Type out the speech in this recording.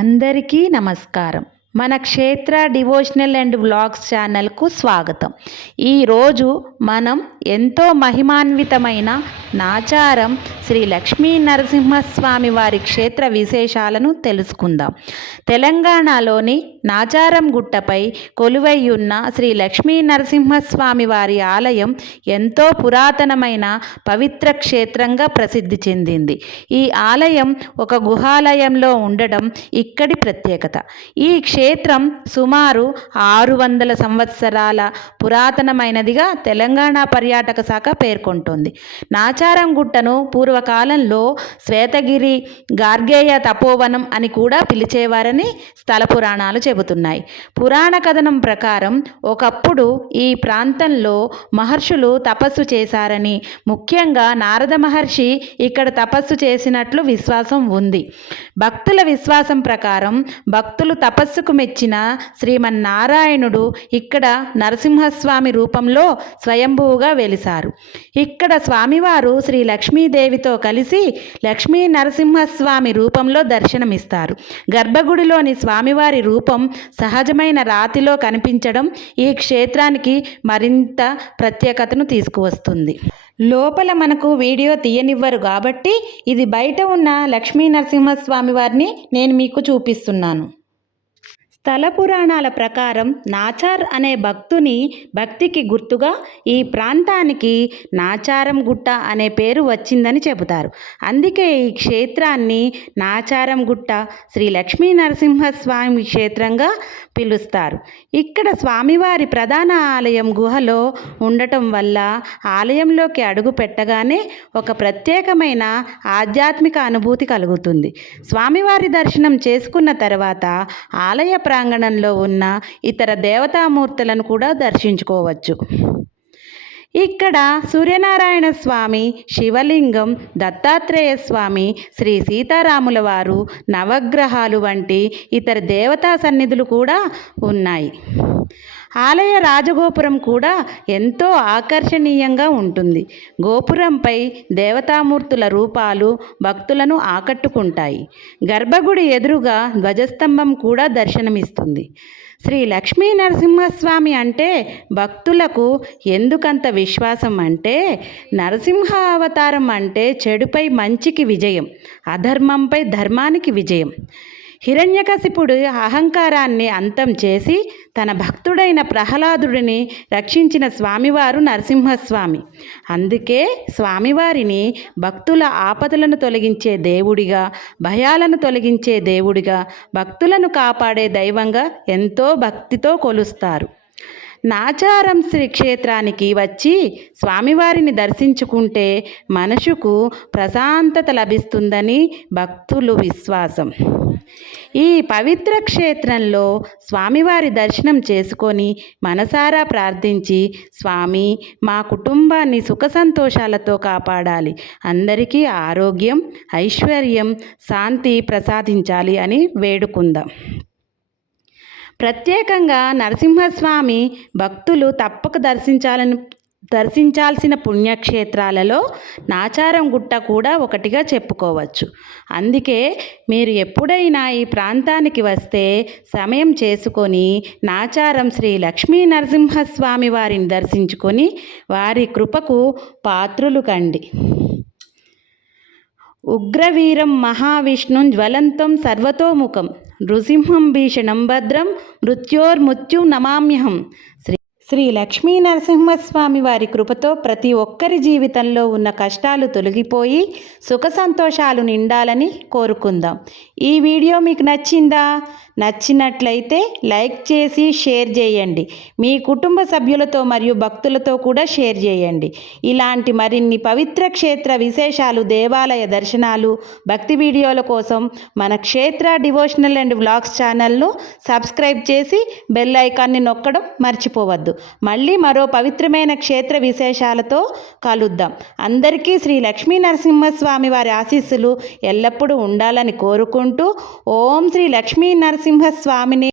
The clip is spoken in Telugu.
అందరికీ నమస్కారం. మన క్షేత్ర డివోషనల్ అండ్ వ్లాగ్స్ ఛానల్కు స్వాగతం. ఈరోజు మనం ఎంతో మహిమాన్వితమైన నాచారం శ్రీ లక్ష్మీ నరసింహస్వామి వారి క్షేత్ర విశేషాలను తెలుసుకుందాం. తెలంగాణలోని నాచారం గుట్టపై కొలువై ఉన్న శ్రీ లక్ష్మీ నరసింహస్వామి వారి ఆలయం ఎంతో పురాతనమైన పవిత్ర క్షేత్రంగా ప్రసిద్ధి చెందింది. ఈ ఆలయం ఒక గుహాలయంలో ఉండడం ఇక్కడి ప్రత్యేకత. ఈ క్షేత్రం సుమారు 600 సంవత్సరాల పురాతనమైనదిగా తెలంగాణ పర్యాటక శాఖ పేర్కొంటోంది. నాచారం గుట్టను పూర్వకాలంలో శ్వేతగిరి గార్గేయ తపోవనం అని కూడా పిలిచేవారని స్థల పురాణాలు చెబుతున్నాయి. పురాణ కథనం ప్రకారం ఒకప్పుడు ఈ ప్రాంతంలో మహర్షులు తపస్సు చేశారని, ముఖ్యంగా నారద మహర్షి ఇక్కడ తపస్సు చేసినట్లు విశ్వాసం ఉంది. భక్తుల విశ్వాసం ప్రకారం భక్తులు తపస్సుకు మెచ్చిన శ్రీమన్నారాయణుడు ఇక్కడ నరసింహస్వామి రూపంలో స్వయంభువుగా వెలిశారు. ఇక్కడ స్వామివారు శ్రీ లక్ష్మీదేవితో కలిసి లక్ష్మీ నరసింహస్వామి రూపంలో దర్శనమిస్తారు. గర్భగుడిలోని స్వామివారి రూపం సహజమైన రాతిలో కనిపించడం ఈ క్షేత్రానికి మరింత ప్రత్యేకతను తీసుకువస్తుంది. లోపల మనకు వీడియో తీయనివ్వరు కాబట్టి ఇది బయట ఉన్న లక్ష్మీ నరసింహస్వామి వారిని నేను మీకు చూపిస్తున్నాను. స్థల పురాణాల ప్రకారం నాచార్ అనే భక్తికి గుర్తుగా ఈ ప్రాంతానికి నాచారం గుట్ట అనే పేరు వచ్చిందని చెబుతారు. అందుకే ఈ క్షేత్రాన్ని నాచారం గుట్ట శ్రీ లక్ష్మీ నరసింహస్వామి క్షేత్రంగా పిలుస్తారు. ఇక్కడ స్వామివారి ప్రధాన ఆలయం గుహలో ఉండటం వల్ల ఆలయంలోకి అడుగు పెట్టగానే ఒక ప్రత్యేకమైన ఆధ్యాత్మిక అనుభూతి కలుగుతుంది. స్వామివారి దర్శనం చేసుకున్న తర్వాత ఆలయ ప్రాంగణంలో ఉన్న ఇతర దేవతామూర్తులను కూడా దర్శించుకోవచ్చు. ఇక్కడ సూర్యనారాయణ స్వామి, శివలింగం, దత్తాత్రేయ స్వామి, శ్రీ సీతారాముల వారు, నవగ్రహాలు వంటి ఇతర దేవతా సన్నిధులు కూడా ఉన్నాయి. ఆలయ రాజగోపురం కూడా ఎంతో ఆకర్షణీయంగా ఉంటుంది. గోపురంపై దేవతామూర్తుల రూపాలు భక్తులను ఆకట్టుకుంటాయి. గర్భగుడి ఎదురుగా ధ్వజస్తంభం కూడా దర్శనమిస్తుంది. శ్రీ లక్ష్మీ నరసింహస్వామి అంటే భక్తులకు ఎందుకంత విశ్వాసం అంటే, నరసింహ అవతారం అంటే చెడుపై మంచికి విజయం, అధర్మంపై ధర్మానికి విజయం. హిరణ్యకశిపుడు అహంకారాన్ని అంతం చేసి తన భక్తుడైన ప్రహ్లాదుడిని రక్షించిన స్వామివారు నరసింహస్వామి. అందుకే స్వామివారిని భక్తుల ఆపదలను తొలగించే దేవుడిగా, భయాలను తొలగించే దేవుడిగా, భక్తులను కాపాడే దైవంగా ఎంతో భక్తితో కొలుస్తారు. నాచారం శ్రీ క్షేత్రానికి వచ్చి స్వామివారిని దర్శించుకుంటే మనసుకు ప్రశాంతత లభిస్తుందని భక్తులు విశ్వాసం. ఈ పవిత్ర క్షేత్రంలో స్వామివారి దర్శనం చేసుకొని మనసారా ప్రార్థించి, స్వామి మా కుటుంబాన్ని సుఖ సంతోషాలతో కాపాడాలి, అందరికీ ఆరోగ్యం, ఐశ్వర్యం, శాంతి ప్రసాదించాలి అని వేడుకుందాం. ప్రత్యేకంగా నరసింహస్వామి భక్తులు తప్పక దర్శించాల్సిన పుణ్యక్షేత్రాలలో నాచారం గుట్ట కూడా ఒకటిగా చెప్పుకోవచ్చు. అందుకే మీరు ఎప్పుడైనా ఈ ప్రాంతానికి వస్తే సమయం చేసుకొని నాచారం శ్రీ లక్ష్మీ నరసింహస్వామి వారిని దర్శించుకొని వారి కృపకు పాత్రులు కండి. ఉగ్రవీరం మహావిష్ణుం జ్వలంతం సర్వతోముఖం నృసింహం భీషణం భద్రం మృత్యోర్మృత్యుం నమామ్యహం. శ్రీ లక్ష్మీ నరసింహస్వామి వారి కృపతో ప్రతి ఒక్కరి జీవితంలో ఉన్న కష్టాలు తొలగిపోయి సుఖ సంతోషాలు నిండాలని కోరుకుందాం. ఈ వీడియో మీకు నచ్చిందా? నచ్చినట్లయితే లైక్ చేసి షేర్ చేయండి. మీ కుటుంబ సభ్యులతో మరియు భక్తులతో కూడా షేర్ చేయండి. ఇలాంటి మరిన్ని పవిత్ర క్షేత్ర విశేషాలు, దేవాలయ దర్శనాలు, భక్తి వీడియోల కోసం మన క్షేత్ర డివోషనల్ అండ్ వ్లాగ్స్ ఛానల్ను సబ్స్క్రైబ్ చేసి బెల్ ఐకాన్ని నొక్కడం మర్చిపోవద్దు. మళ్ళీ మరో పవిత్రమైన క్షేత్ర విశేషాలతో కలుద్దాం. అందరికీ శ్రీ లక్ష్మీ నరసింహస్వామి వారి ఆశీస్సులు ఎల్లప్పుడూ ఉండాలని కోరుకుంటూ ఓం శ్రీ లక్ష్మీ నరసింహస్వామిని